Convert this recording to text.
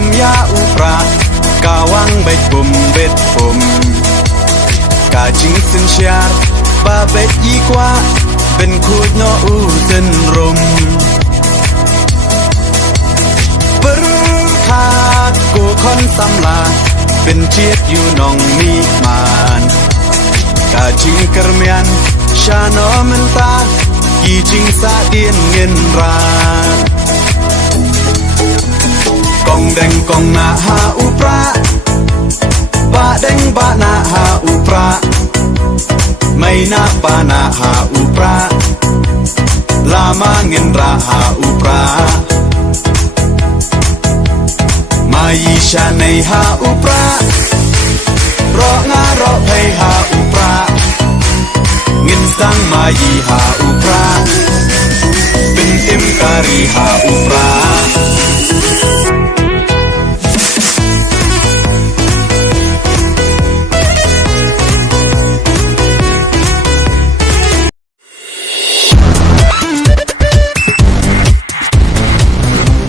มยาอุปรากาวังใบปุ่มเบ็ดปุ่มกาจิงสินเชียร์บาเบ็ดยีกว่าเป็นคูดโนอูเซนรมปรึคากูคอนสำลาเป็นเชียดอยู่นองมีมานกาจิงกระเมียนชาโนมันตากีจิงสาเดียนเงินรากองแดงกองนาหาอุปราบะแดงบะนาหาอุปราไม่นาปานาหาอุปราลามาเงินราหาอุปรามายีชาในหาอุปรารองารอเพหาอุปราเงินสังมายีหาอุปราเป็นเอ็มการีหาอุปรา